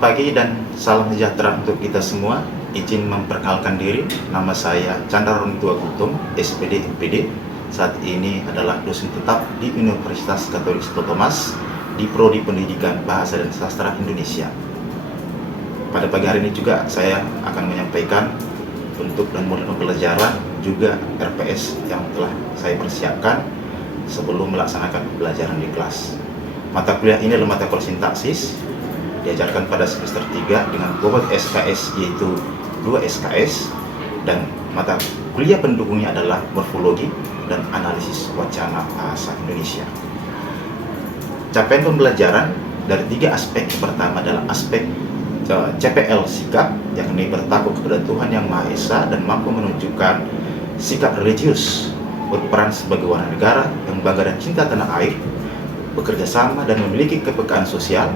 Selamat pagi dan salam sejahtera untuk kita semua. Izin memperkenalkan diri, nama saya Chandra Rontua Gutom, SPD MPD. Saat ini adalah dosen tetap di Universitas Katolik Santo Thomas di Prodi Pendidikan Bahasa dan Sastra Indonesia. Pada pagi hari ini juga saya akan menyampaikan bentuk dan model pembelajaran juga RPS yang telah saya persiapkan sebelum melaksanakan pembelajaran di kelas. Mata kuliah ini adalah mata kuliah sintaksis, diajarkan pada semester 3 dengan bobot SKS yaitu 2 SKS, dan mata kuliah pendukungnya adalah morfologi dan analisis wacana bahasa Indonesia. Capaian pembelajaran dari 3 aspek. Pertama adalah aspek CPL sikap, yakni bertakwa kepada Tuhan Yang Maha Esa dan mampu menunjukkan sikap religius, berperan sebagai warga negara yang bangga dan cinta tanah air, bekerja sama dan memiliki kepekaan sosial.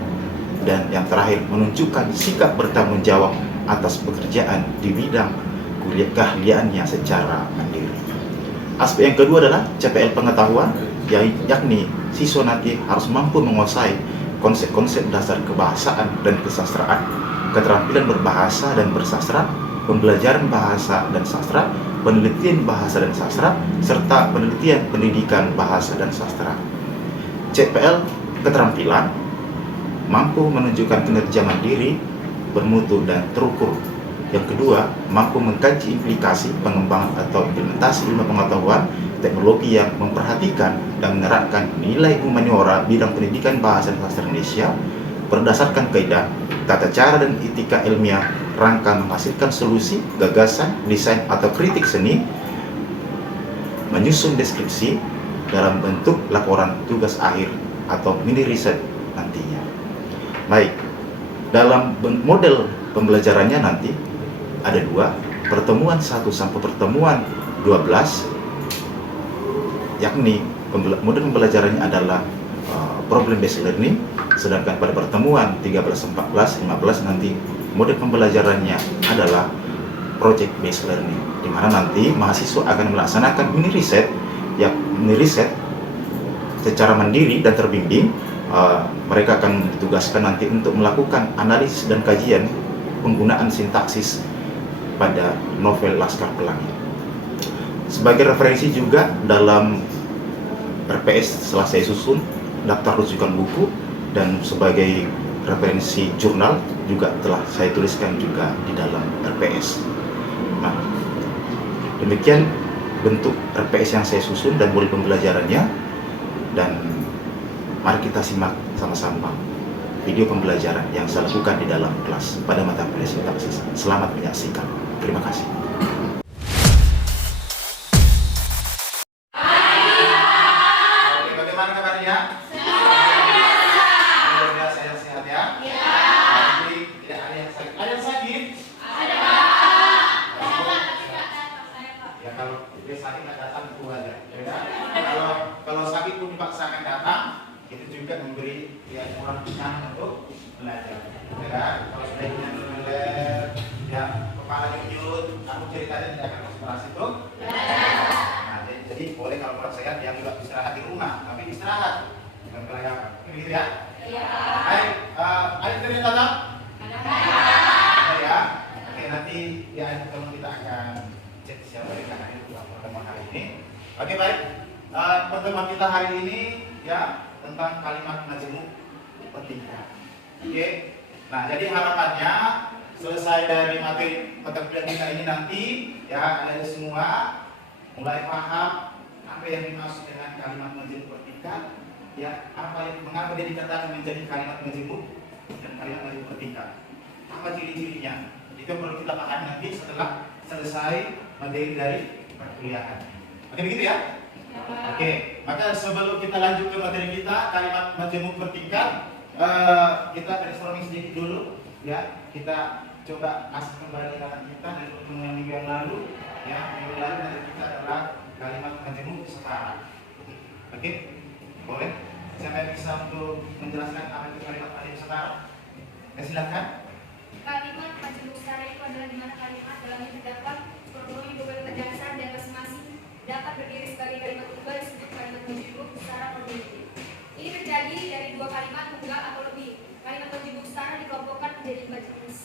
Dan yang terakhir, menunjukkan sikap bertanggung jawab atas pekerjaan di bidang keahliannya secara mandiri. Aspek yang kedua adalah CPL pengetahuan, yakni siswa nanti harus mampu menguasai konsep-konsep dasar kebahasaan dan kesastraan, keterampilan berbahasa dan bersastra, pembelajaran bahasa dan sastra, penelitian bahasa dan sastra, serta penelitian pendidikan bahasa dan sastra. CPL keterampilan, mampu menunjukkan kinerja mandiri, bermutu, dan terukur. Yang kedua, mampu mengkaji implikasi, pengembangan, atau implementasi ilmu pengetahuan teknologi yang memperhatikan dan menerapkan nilai humaniora bidang pendidikan bahasa dan sastra Indonesia berdasarkan kaidah, tata cara, dan etika ilmiah rangka menghasilkan solusi, gagasan, desain, atau kritik seni, menyusun deskripsi dalam bentuk laporan tugas akhir atau mini riset nantinya. Baik, dalam model pembelajarannya nanti ada 2, pertemuan 1 sampai pertemuan 12, yakni model pembelajarannya adalah problem based learning, sedangkan pada pertemuan 13, 14, 15 nanti model pembelajarannya adalah project based learning, di mana nanti mahasiswa akan melaksanakan mini riset secara mandiri dan terbimbing. Mereka akan ditugaskan nanti untuk melakukan analisis dan kajian penggunaan sintaksis pada novel Laskar Pelangi. Sebagai referensi juga dalam RPS setelah saya susun daftar rujukan buku, dan sebagai referensi jurnal juga telah saya tuliskan juga di dalam RPS. Nah, demikian bentuk RPS yang saya susun dan model pembelajarannya, dan mari kita simak sama-sama video pembelajaran yang saya lakukan di dalam kelas pada mata kuliah sintaksis. Selamat menyaksikan. Terima kasih. Oke, bagaimana kabarnya? Luar biasa, yang sehat ya? Iya. Tapi tidak ada yang sakit. Ada yang sakit? Ada. Ya, kalau dia sakit nggak datang itu aja. Kalau sakit pun dipaksakan datang, itu juga memberi orang semangat untuk belajar. Ya kan? Kalau sudah belajar, ya kepala nyut, aku ceritanya tidak akan konsentrasi tuh. Nah, jadi boleh kalau kurang sehat yang juga istirahat di rumah, tapi istirahat bukan kelayakan. Gitu ya? Iya. Baik, ayo kita lihat datang. Ada ya. Oke, nanti ya kita akan cek siapa yang akan hadir dalam pertemuan hari ini. Oke, baik. Pertemuan kita hari ini ya tentang kalimat majemuk bertingkat. Oke. Nah, jadi harapannya selesai dari materi mata kuliah kita ini nanti ya kalian semua mulai paham apa yang dimaksud dengan kalimat majemuk bertingkat, ya mengapa dia dikatakan menjadi kalimat majemuk dan kalimat majemuk bertingkat. Apa ciri-cirinya? Itu perlu kita pahami nanti setelah selesai materi dari perkuliahan. Oke, begitu ya? Oke, maka sebelum kita lanjut ke materi kita, kalimat majemuk bertingkat, kita brainstorming sedikit dulu, ya. Kita coba kasih kembali ingatan kita dari pertemuan minggu yang lalu, ya. Minggu lalu materi kita adalah kalimat majemuk setara. Oke, boleh? Siapa yang bisa untuk menjelaskan apa itu kalimat majemuk setara? Silakan. Kalimat majemuk setara itu adalah di mana kalimat dalamnya terdapat kronologi beberapa dasar dan masing-masing dapat berdiri sebagai kalimat tunggal disebut kalimat majemuk setara produktif. Ini terjadi dari 2 kalimat tunggal atau lebih. Kalimat majemuk setara dikelompokkan menjadi majelis.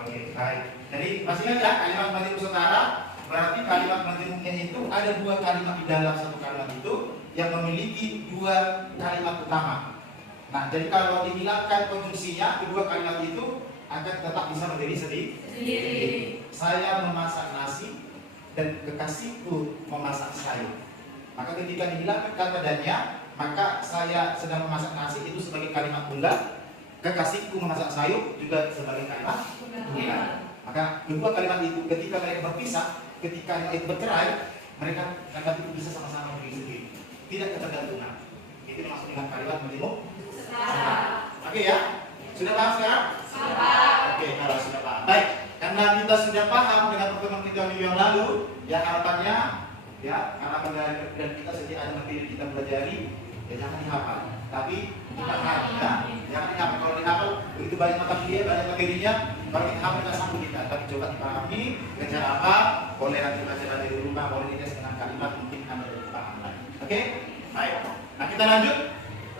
Oke, baik. Jadi masih ingat ya kalimat majemuk setara? Berarti kalimat majemuknya itu ada dua kalimat di dalam satu kalimat itu yang memiliki dua kalimat utama. Nah, jadi kalau dihilangkan konjungsinya, kedua kalimat itu akan tetap bisa berdiri sendiri. Saya memasak nasi dan kekasihku memasak sayur. Maka ketika dihilangkan kata dannya, maka saya sedang memasak nasi itu sebagai kalimat tunggal, kekasihku memasak sayur juga sebagai kalimat tunggal. Maka kedua kalimat itu ketika mereka berpisah, ketika kalimat itu bercerai, mereka kalimat itu bisa sama-sama berdiri sendiri, tidak ketergantungan. Itu dimaksud dengan kalimat majemuk. Oke ya, sudah paham sekarang? Oke, kalau sudah paham. Baik, karena kita sudah paham dengan pertemuan kita minggu yang lalu, ya harapannya, ya harapan dari kita setiap ada materi kita pelajari, ya jangan dihafal, tapi kita paham, ya. Jangan dihafal. Kalau dihafal begitu banyak mata kuliah, banyak materinya, kalau kita hafal tidak sanggup kita. Tapi coba dipahami dengan cara apa? Boleh nanti baca di rumah, boleh dites dengan kalimat mungkin anda lebih paham lagi. Oke, baik. Nah kita lanjut.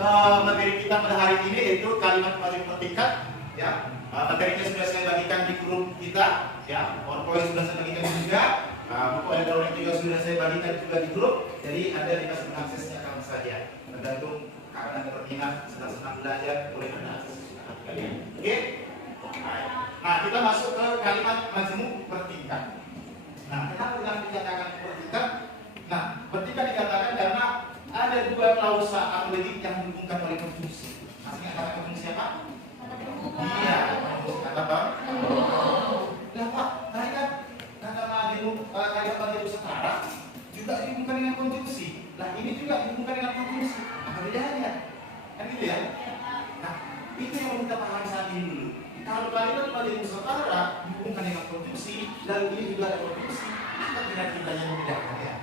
Materi kita pada hari ini yaitu kalimat majemuk bertingkat, ya. Materinya sudah saya bagikan di grup kita, ya. PowerPoint sudah saya bagikan juga, buku elektronik juga sudah saya bagikan juga di grup. Jadi Anda bisa mengaksesnya kapan saja, tergantung karena Anda berminat senang belajar, boleh Anda akses kalian. Oke? Nah kita masuk ke kalimat majemuk bertingkat. Nah kenapa dikatakan bertingkat? Nah bertingkat dikatakan karena ada dua klausa apologetik yang dihubungkan oleh konjungsi. Masih ingat kata konjungsi apa? Iya, kata apa? Lah Pak, kata majemuk, kalimat majemuk setara juga dihubungkan dengan konjungsi. Lah ini juga dihubungkan dengan konjungsi. Apa bedanya? Kan gitu ya? Nah, itu yang kita pahami saat ini dulu. Kalau kalimat majemuk setara dihubungkan dengan konjungsi, lalu ini juga ada konjungsi, apa kira-kiranya membedakan ya?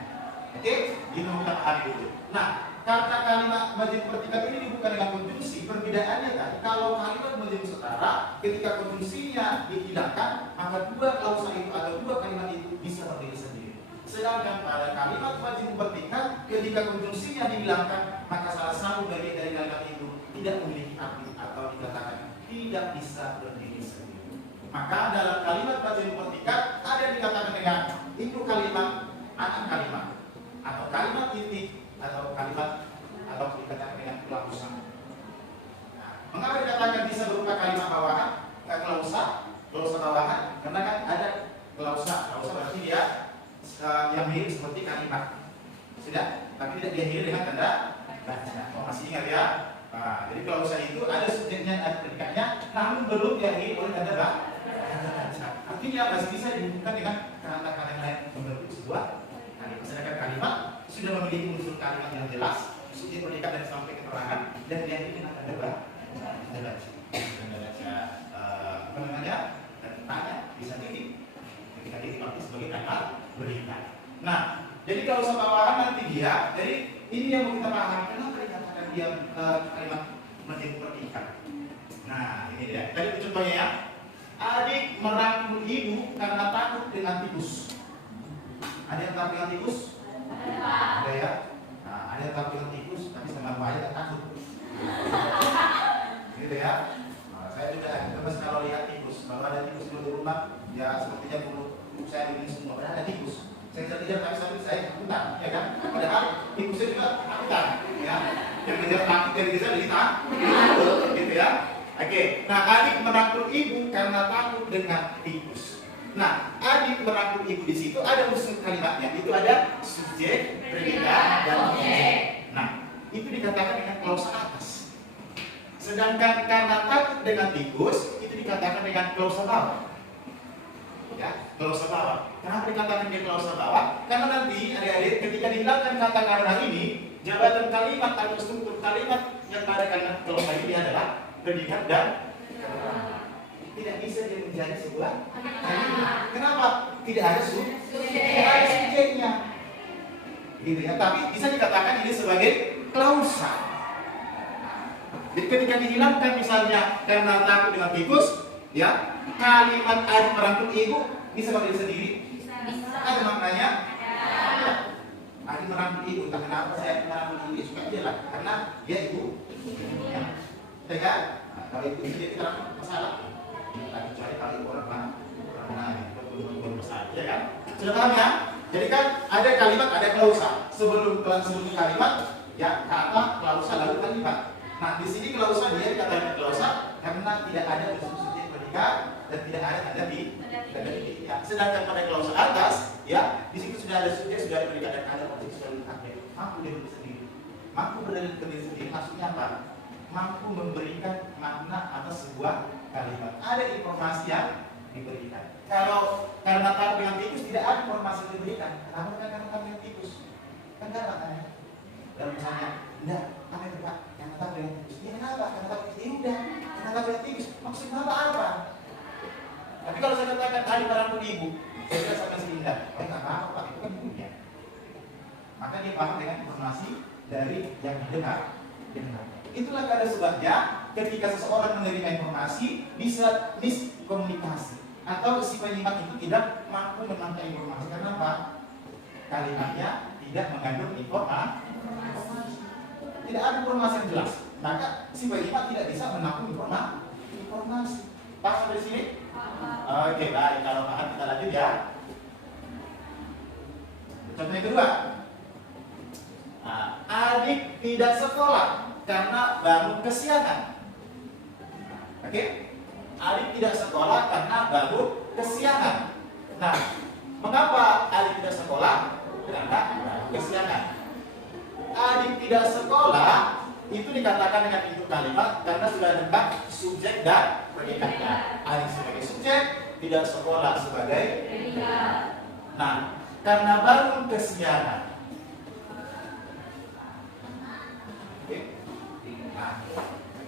Oke, itu kita pahami dulu. Nah, kata kalimat majemuk bertingkat ini dihubungkan dengan konjungsi. Perbedaannya kan, kalau kalimat majemuk setara, ketika konjungsinya dihilangkan, maka dua klausa itu atau dua kalimat itu bisa berdiri sendiri. Sedangkan pada kalimat majemuk bertingkat, ketika konjungsinya dihilangkan, maka salah satu bagian dari kalimat itu tidak memiliki arti atau dikatakan tidak bisa berdiri sendiri. Maka dalam kalimat majemuk bertingkat ada yang dikatakan dengan itu kalimat, anak kalimat, atau kalimat titik, atau kalimat atau dikatakan dengan klausa. Nah, mengapa dikatakan bisa berupa kalimat bawahan, klausa bawahan? Karena kan ada klausa berarti dia yang mirip seperti kalimat, sudah, tapi tidak diakhiri dengan tanda baca. Oh, masih ingat ya? Nah, jadi klausa itu ada subjeknya, ada predikatnya, namun belum diakhiri oleh tanda baca. Artinya masih bisa dihubungkan dengan kata-kata lain membentuk sebuah kalimat. Sedangkan kalimat sudah memiliki unsur kalimat yang jelas, subjek predikat dan sampai keterangan, dan diakhiri dengan tanda baca. Apa namanya? Dan tanya bisa titik. Ketika titik arti sebagai kalimat berikat. Nah, jadi kalau sama bawahan nanti dia, jadi ini yang mau kita pahami. Kenapa dikatakan dia kalimat majemuk berikat? Nah, ini dia. Tadi contohnya ya. Adik merangkul ibu karena takut dengan tikus. Ada yang takut dengan tikus? Ada ya. Nah, ada yang takut dengan tikus, tapi sama buaya tak takut. Gitu ya. Nah, saya juga terus kalau lihat tikus, kalau ada tikus di rumah, ya sepertinya mulut saya ini semua. Ada tikus. Saya tidak tapi saya takutan, ya kan? Padahal tikusnya juga takutan, ya. Yang kejar takut, yang kejar takut, gitu ya. Oke, nah adik merangkul ibu karena takut dengan tikus. Nah, adik merangkul ibu di situ ada unsur kalimatnya, itu ada subjek, predikat, dan objek. Nah, itu dikatakan dengan klausa atas. Sedangkan karena takut dengan tikus itu dikatakan dengan klausa bawah. Ya, klausa bawah. Kenapa dikatakan dengan klausa bawah? Karena nanti adik-adik ketika dihilangkan kata karena ini, jabatan kalimat atau struktur kalimat yang pada kalimat klausa ini adalah predikat dan tidak bisa dia menjadi sebuah kalimat. Kenapa? Tidak ada subjeknya. Gitu ya. Tapi bisa dikatakan ini sebagai klausa. Jadi ketika dihilangkan misalnya karena takut dengan tikus, ya kalimat adik merangkul ibu bisa berdiri sendiri. Ada maknanya. Adik merangkul ibu. Entah kenapa saya merangkul ibu suka dia lah, karena dia ibu. Ya. Ya kan? Nah, kalau itu jadi terang masalah. Sudah paham ya? Jadi kan ada kalimat, ada klausa. Sebelum kalimat, ya kata, klausa, lalu kalimat. Nah, di sini klausa dia dikatakan klausa karena tidak ada unsur subjek predikat dan tidak ada tanda titik. Ya. Sedangkan pada klausa atas, ya di situ sudah ada subjek, sudah ada predikat dan ada objek sudah dipakai. Mampu berdiri sendiri. Mampu berdiri sendiri maksudnya apa? Mampu memberikan makna atas sebuah kalimat. Ada informasi yang diberikan. Kalau karena takut dengan tikus tidak ada informasi yang diberikan. Kenapa karena takut dengan tikus? Kan enggak makanya. Dan misalnya, enggak, apa itu Pak? Karena takut dengan tikus. Ya kenapa? Karena takut tikus. Ya udah, karena takut dengan tikus. Maksudnya apa? Tapi kalau saya katakan tadi barang ibu, saya kira sama si Indah. Oh enggak apa-apa Pak, itu kan ibunya. Maka dia paham dengan informasi dari yang didengar. Itulah kada sebabnya ketika seseorang menerima informasi bisa miskomunikasi atau si penyimak itu tidak mampu menangkap informasi. Karena apa? Kalimatnya tidak mengandung informasi. Tidak ada informasi yang jelas. Maka si penyimak tidak bisa menampung informasi. Paham sampai sini? Oke, baik. Kalau paham kita lanjut ya. Contoh yang kedua. Adik tidak sekolah karena baru kesiangan. Oke? Adik tidak sekolah karena baru kesiangan. Nah, mengapa adik tidak sekolah? Karena baru kesiangan. Adik tidak sekolah itu dikatakan dengan bentuk kalimat karena sudah lengkap subjek dan predikatnya. Adik sebagai subjek, tidak sekolah sebagai predikat. Nah, karena baru kesiangan.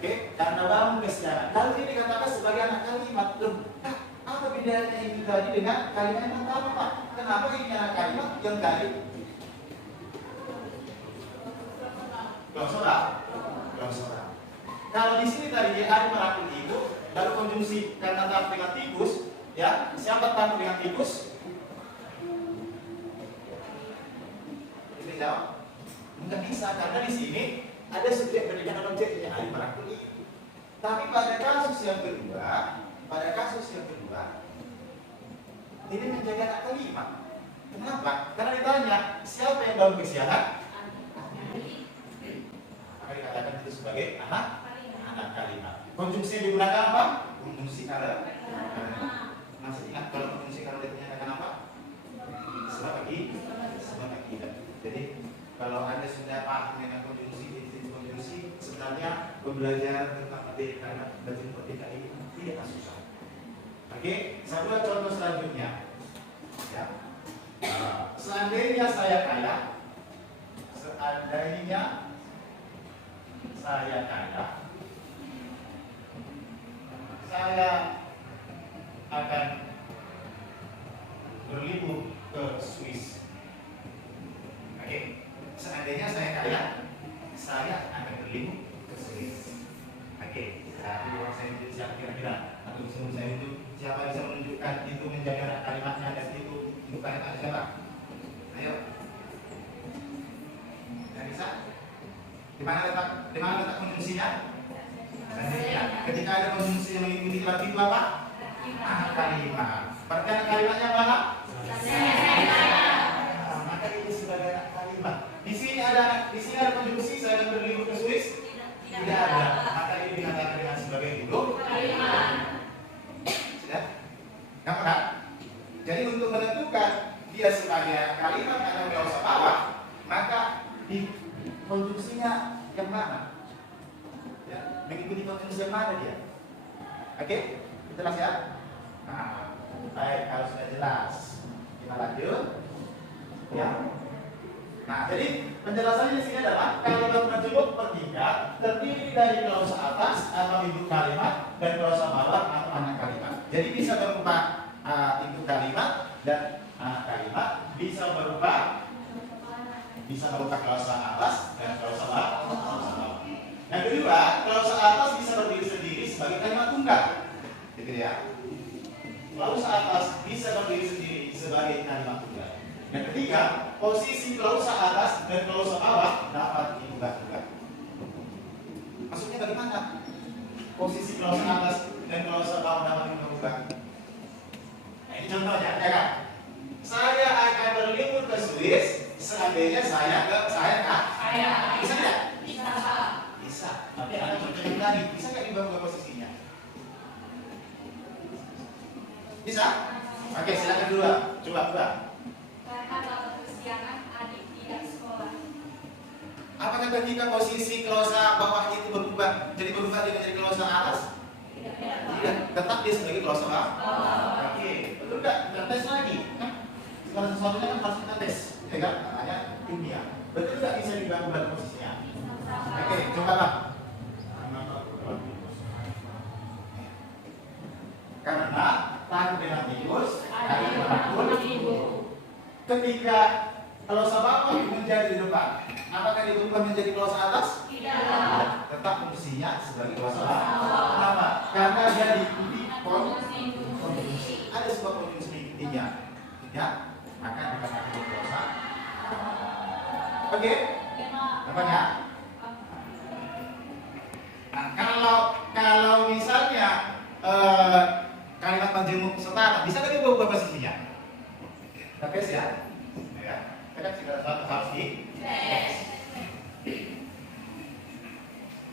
Oke, karena bangun kesiangan. Lalu ini dikatakan sebagai anak kalimat. Apa bedanya ini tadi dengan kalimat yang pertama, Pak? Kenapa ini anak kalimat yang tadi? Klausa. Kalau di sini tadi dia ada merangkul ibu, lalu konjungsi karena takut dengan tikus, ya siapa takut dengan tikus? Ini jawab. Enggak bisa karena di sini ada subjek predikat dan objeknya ada merangkul itu. Tapi pada kasus yang kedua, ini menjadi anak kalimat. Kenapa? Karena ditanya siapa yang baru kesiangan? Maka dikatakan itu sebagai anak kalimat. Konjungsi digunakan apa? Konjungsi kata. Masih ingat kalau konjungsi kata dinyatakan apa? Sebab akibat. Jadi kalau Anda sudah paham dengan konjungsi sebenarnya belajar tentang materi karena belajar matematika ini tidak susah. Oke, saya buat contoh selanjutnya. Ya. Seandainya saya kaya, saya akan berlibur ke Swiss. Oke, seandainya saya kaya, saya akan berlibur ke Swiss. Oke, tapi saya itu siapa kira-kira? Atau sebelum saya itu siapa bisa menunjukkan itu menjaga kalimatnya dan itu kalimat siapa? Ayo. Tidak bisa? Di mana letak konjungsinya? Ketika ada konjungsi yang mengikuti berarti itu apa? Kalimat. Berarti kalimatnya mana? Maka itu sebagai kalimat. Di sini ada konjungsi saya akan berlibur ke Swiss? Tidak ada. Maka ini dikatakan dengan sebagai bentuk kalimat. Sudah? Gampang kan? Jadi untuk menentukan dia sebagai kalimat atau klausa bawah, maka di konjungsinya yang mana? Ya, mengikuti konjungsi yang mana dia? Oke? Jelas ya? Nah, baik, kalau sudah jelas kita lanjut. Ya. Nah, jadi penjelasannya di sini adalah kalimat menjemput predikat terdiri dari klausa atas atau induk kalimat dan klausa bawah atau anak kalimat. Jadi bisa berupa induk kalimat dan anak kalimat, bisa berupa klausa atas dan klausa bawah. Yang kedua, klausa atas bisa berdiri sendiri sebagai kalimat tunggal. Gitu ya. Klausa atas bisa berdiri sendiri sebagai kalimat tunggal. Yang ketiga, posisi klausa atas dan klausa bawah dapat diubah-ubah. Maksudnya bagaimana? Posisi klausa atas dan klausa bawah dapat diubah-ubah. Nah, ini contohnya, ya kan? Saya akan berlibur ke Swiss. Seandainya saya kah? Bisa tidak? Bisa. Tapi ada pertanyaan lagi. Bisa nggak diubah posisinya? Bisa? Oke, silakan dulu. Coba. Karena dalam kesiangan adik tidak sekolah. Apakah ketika posisi klausa bawah itu berubah jadi klausa atas? Tidak. Tetap dia sebagai klausa bawah. Oke, betul nggak? Kita tes lagi. Kan segala sesuatunya kan harus kita tes, ya kan? Makanya ilmiah. Betul nggak bisa diubah posisinya? Oke, coba Pak. Karena takut dengan tikus, takut ketika klausa bawah menjadi di depan, apakah diubah menjadi klausa atas? Tidak. Tetap fungsinya sebagai klausa bawah. Kenapa? Karena dia diikuti konjungsi. Ada sebuah konjungsi intinya, ya, maka dikatakan klausa. Oke? Namanya? Nah, kalau misalnya kalimat majemuk setara, bisa nggak diubah posisinya? Kita tes ya. Ya. Kita segala sesuatu harus di tes.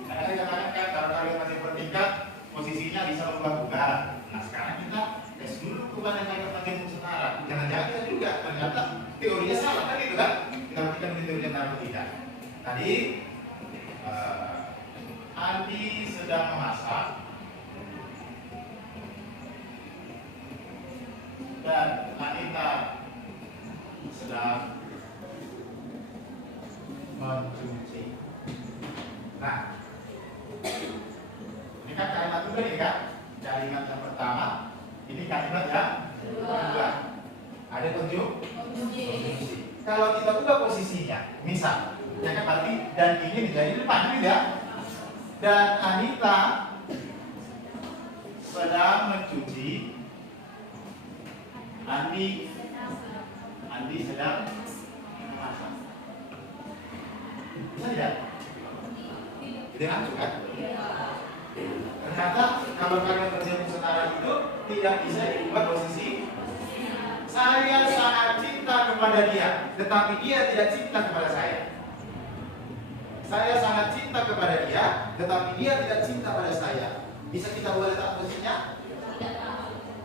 Karena saya katakan kalau kalimat masih bertingkat, posisinya bisa berubah-ubah. Nah sekarang kita tes dulu kepada kalimat majemuk setara. Jangan-jangan juga ternyata teorinya salah kan gitu kan? Kita buktikan di teorinya atau tidak. Tadi Andi sedang memasak dan Anita sedang mencuci. Nah, ini kan kalimat juga nih kan? Kalimat yang pertama, ini kalimat yang kedua. Ada konjungsi. Kalau kita ubah posisinya, misal, ya kan berarti dan ini menjadi depan, tidak? Dan Anita sedang mencuci. Andi sedang memasak. Bisa tidak? Tidak acuh kan? Ternyata kalau kalimat majemuk setara itu tidak bisa diubah posisi. Saya sangat cinta kepada dia, tetapi dia tidak cinta kepada saya. Saya sangat cinta kepada dia, tetapi dia tidak cinta pada saya. Bisa kita ubah letak posisinya?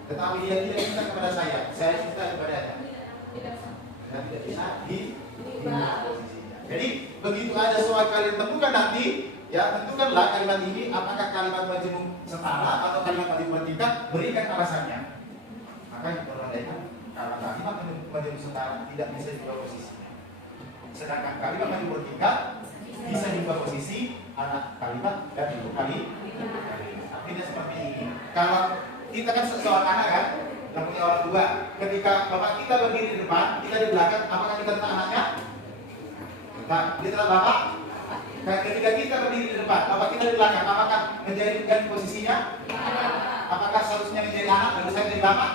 Tetapi dia tidak cinta kepada saya cinta kepadanya. Dan tidak bisa diubah posisinya. Jadi begitu ada suatu kalimat temukan nanti, ya tentukanlah kalimat ini apakah kalimat majemuk setara atau kalimat majemuk bertingkat, berikan alasannya. Maka yang perhatikan karena kalimat majemuk setara tidak bisa diubah posisinya. Sedangkan kalimat majemuk bertingkat bisa diubah posisi anak kalimat dan ibu kalimat. Artinya seperti ini. Kalau kita kan seorang anak kan, yang punya orang tua. Ketika bapak kita berdiri di depan, kita di belakang, apakah kita tetap anaknya? Tetap. Dia tetap bapak. Ketika kita berdiri di depan, bapak kita di belakang, apakah menjadi ganti posisinya? Apakah seharusnya menjadi anak dan saya menjadi bapak?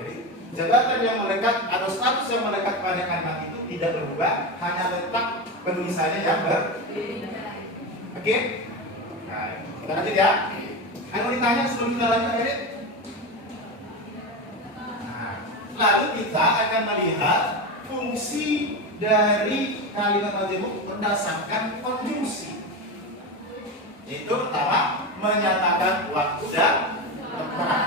Jadi jabatan yang melekat atau status yang melekat pada kalimat itu tidak berubah, hanya letak penulisannya yang berbeda. Oke? Nah, kita lanjut ya. Ada mau ditanya sebelum kita lanjut Erit? Nah, lalu kita akan melihat fungsi dari kalimat majemuk berdasarkan konjungsi. Itu pertama menyatakan waktu dan tempat.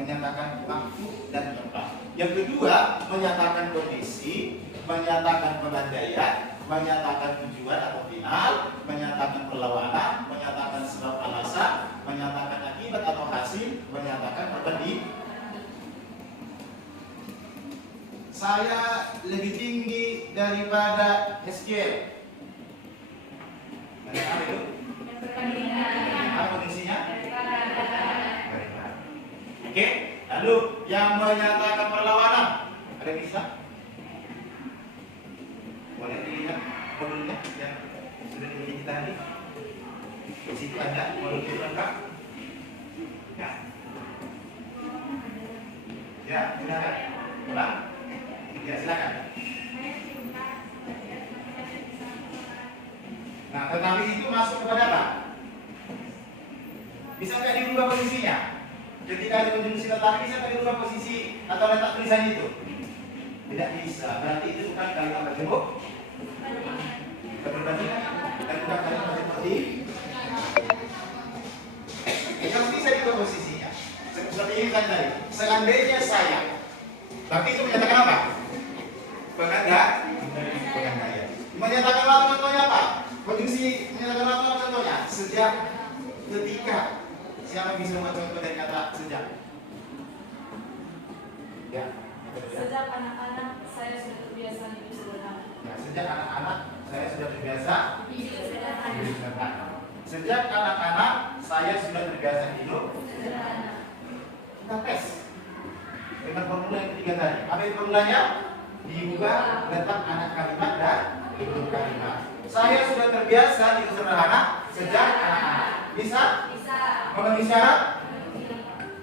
Menyatakan waktu dan tempat. Yang kedua menyatakan kondisi, menyatakan pelandaian, menyatakan tujuan atau final, menyatakan perlawanan, menyatakan sebab alasan, menyatakan akibat atau hasil, menyatakan perbanding. Saya lebih tinggi daripada SQL. Apa itu? Apa kondisinya? Oke, lalu yang menyatakan perlawanan, ada yang bisa? Boleh dilihat modulnya yang sudah dimiliki tadi. Di situ ada modul lengkap. Ya. Ya, silakan. Ulang. Ya, silakan. Nah, tetapi itu masuk kepada apa? Bisa nggak diubah posisinya? Ketika ada konjungsi letak bisa tadi rubah posisi atau letak tulisan itu? Tidak bisa. Berarti itu bukan kalimat majemuk. Perbandingan dan bukan kalimat seperti yang bisa diubah posisinya. Seperti ini kan tadi. Seandainya saya, berarti itu menyatakan apa? Pengandaian. Menyatakan lawan contohnya apa? Konjungsi menyatakan lawan contohnya sejak, ketika. Siapa bisa membuat contoh dari kata sejak? Ya. Sejak anak-anak saya sudah terbiasa hidup sederhana. Ya, sejak anak-anak saya sudah terbiasa Hidup sederhana. hidup sederhana. Sejak anak-anak saya sudah terbiasa hidup Sederhana. kita tes dengan formula yang ketiga tadi. Apa itu formulanya? Diubah letak anak kalimat dan huruf kalimat. Saya sudah terbiasa hidup sederhana sejak anak-anak. Bisa? Bisa. Memenuhi syarat?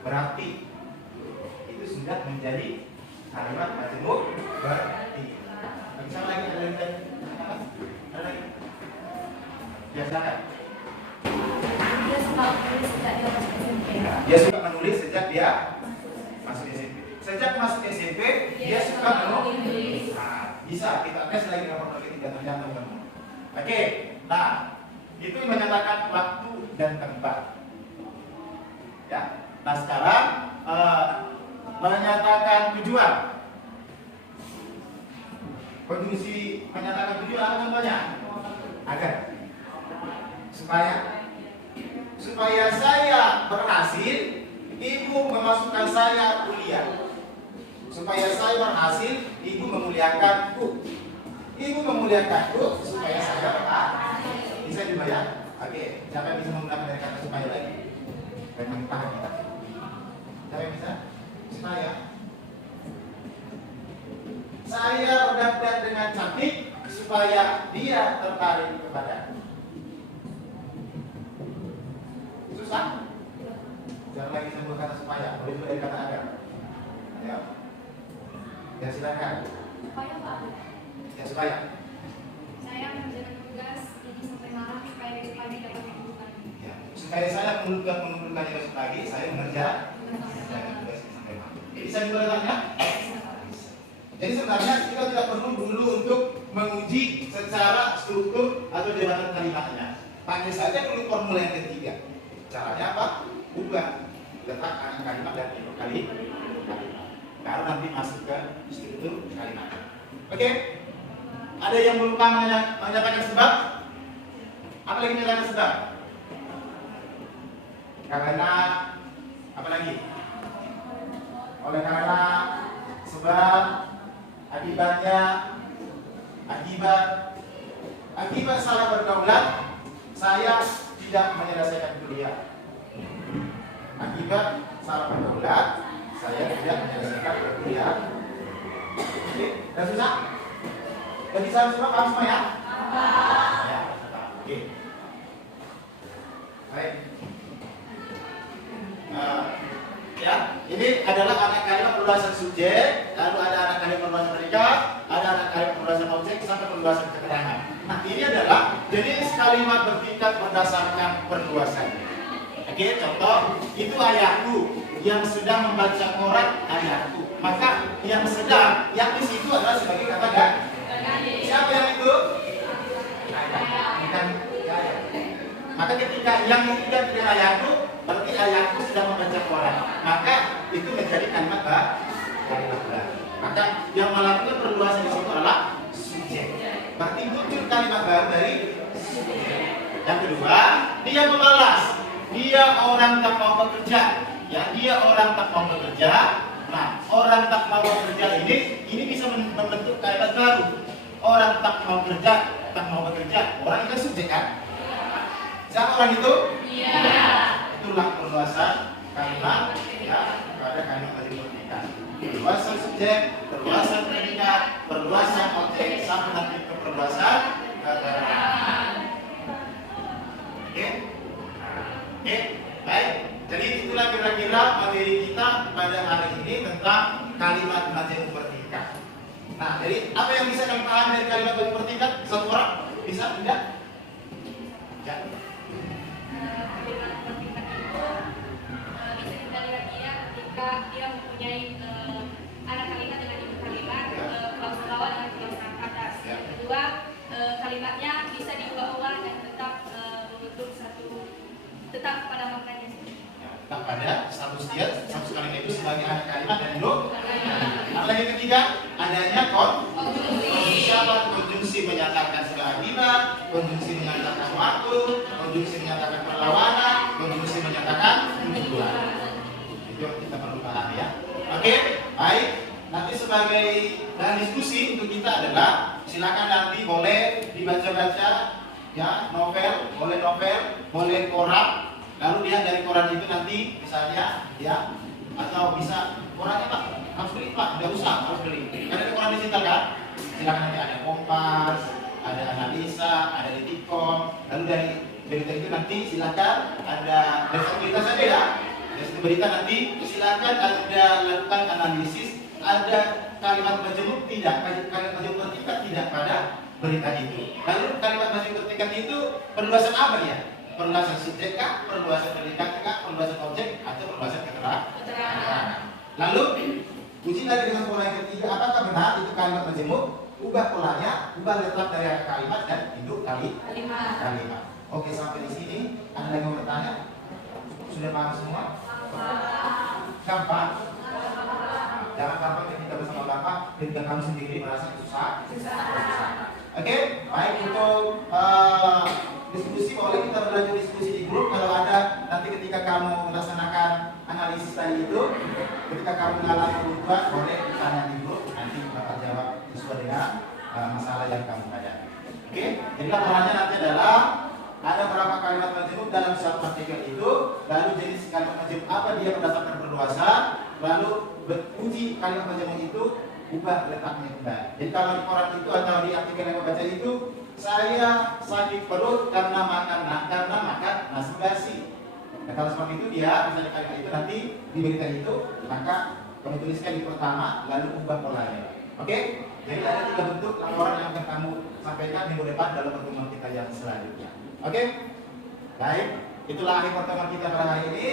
Berarti itu sudah menjadi kalimat majemuk berarti. Bisa lagi ada lagi? Ada lagi? Ya silakan. Dia suka menulis sejak dia masuk SMP. Dia suka menulis sejak dia masuk SMP. Sejak masuk SMP dia suka menulis. Nah, bisa kita tes lagi dengan formula ketiga ternyata teman-teman. Oke, nah itu menyatakan waktu dan tempat. Ya, nah sekarang menyatakan tujuan. Konjungsi menyatakan tujuan apa contohnya? Agar supaya saya berhasil, ibu memasukkan saya kuliah. Supaya saya berhasil, ibu memuliakanku. Ibu memuliakanku supaya saya berhasil. Bisa dibayar? Oke, siapa yang bisa menggunakan dari kata supaya lagi? Memang paham kita. Siapa yang bisa? Supaya saya berdandan dengan cantik supaya dia tertarik kepada. Susah? Jangan lagi sebut kata supaya, boleh juga dari kata agar. Ya. Ya silakan. Supaya apa? Ya supaya. Saya mengerjakan tugas ini sampai malam supaya besok pagi dapat dikumpulkan. Ya. Supaya saya mengumpulkannya besok pagi, saya mengerjakan tugas ini sampai malam. Bisa juga letaknya? Jadi sebenarnya kita tidak perlu dulu untuk menguji secara struktur atau jabatan kalimatnya. Panggil saja dulu formula yang ketiga. Caranya apa? Ubah letak anak kalimat dan huruf kalimat. Baru nanti masuk ke struktur kalimat. Oke? Ada yang lupa menyatakan sebab? Apa lagi menyatakan sebab? Karena apa lagi? Oleh karena sebab akibatnya akibat salah pergaulan saya tidak menyelesaikan kuliah. Akibat salah pergaulan saya tidak menyelesaikan kuliah. Oke, dan susah? Dan bisa semua paham semua ya? Ya, oke. Baik. Ya, ini adalah anak kalimat perluasan subjek, lalu ada anak kalimat perluasan predikat, ada anak kalimat perluasan objek sampai perluasan keterangan. Nah, ini adalah jenis kalimat bertingkat berdasarkan perluasan. Oke, contoh itu ayahku yang sedang membaca Quran ayahku. Maka yang sedang, yang di situ adalah sebagai kata ganti. Siapa yang itu? Bukan ayah. Maka ketika yang itu dan ayahku, berarti ayahku sedang membaca Quran. Maka itu menjadi kalimat kalimat. Maka yang melakukan perluasan di situ adalah subjek. Berarti muncul kalimat baru dari subjek. Yang kedua, dia membalas. Dia orang tak mau bekerja. Ya, dia orang tak mau bekerja. Nah, orang tak mau bekerja ini bisa membentuk kalimat baru. Orang tak mau bekerja. Orang itu subjek kan? Siapa orang itu? Iya. Itulah perluasan kalimat ya pada kalimat tadi pernikahan. Perluasan subjek, perluasan predikat, perluasan objek sampai nanti ke perluasan keterangan. Oke? Oke, baik. Jadi itulah kira-kira materi kita pada hari ini tentang kalimat majemuk bertingkat. Nah, jadi apa yang bisa kalian paham dari kalimat majemuk bertingkat? Satu orang bisa tidak? Ya. Kalimat bertingkat itu bisa kita lihat di juga dia mempunyai anak kalimat dengan ibu kalimat, klausul bawah dengan klausul atas. Yang kedua, kalimatnya bisa diubah-ubah dan tetap membentuk tetap pada maknanya. Tetap pada status dia, status kalimat itu sebagai anak kalimat dan induk. Apalagi ketiga, adanya konjungsi. Apa? Konjungsi menyatakan sebagai akibat, konjungsi menyatakan waktu, konjungsi menyatakan perlawanan, konjungsi menyatakan tujuan. Itu yang kita perlu pahami ya. Oke, baik. Nanti sebagai bahan diskusi untuk kita adalah silakan nanti boleh dibaca-baca ya, novel, boleh koran. Lalu dia dari koran itu nanti misalnya ya, atau bisa korannya Pak, harus beli Pak, tidak usah harus beli. Karena ada koran digital kan? Silakan nanti ada Kompas, ada Analisa, ada Detikcom. Lalu dari berita itu nanti silakan ada dari berita saja ya. Dari berita nanti silakan ada lakukan analisis, ada kalimat majemuk tidak, kalimat majemuk bertingkat tidak pada berita itu. Lalu kalimat majemuk bertingkat itu perluasan apa ya? Perluasan subjek kah, perluasan predikat kah, perluasan objek atau perluasan keterangan. Lalu uji lagi dengan pola yang ketiga, apakah benar itu kalimat majemuk? Ubah polanya, ubah letak dari kalimat dan induk kalimat. Oke, sampai di sini ada yang mau bertanya? Sudah paham semua? Gampang? Jangan gampang ketika bersama Bapak, ketika kamu sendiri merasa susah. Oke, baik untuk diskusi, boleh kita berlanjut diskusi di grup. Kalau ada nanti ketika kamu melaksanakan analisis tadi itu, ketika kamu mengalami kebutuhan, boleh tanya di grup. Nanti Bapak jawab sesuai dengan masalah yang kamu hadapi. Oke, jadi laporannya nanti adalah ada berapa kalimat majemuk dalam satu artikel itu, lalu jenis kalimat majemuk apa dia berdasarkan perluasan, lalu uji kalimat majemuk itu, ubah letaknya kembali. Jadi kalau di koran itu atau di artikel yang membaca itu, saya sakit perut karena makan nasi basi. Nah, kalau seperti itu dia bisa kalimat itu nanti di berita itu, maka kamu tuliskan di pertama, lalu ubah polanya. Oke? Jadi ada 3 bentuk laporan yang akan kamu sampaikan minggu depan dalam pertemuan kita yang selanjutnya. Oke? Baik, itulah akhir pertemuan kita pada hari ini.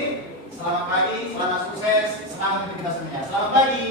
Selamat pagi, selamat sukses, semangat untuk kita semuanya. Selamat pagi.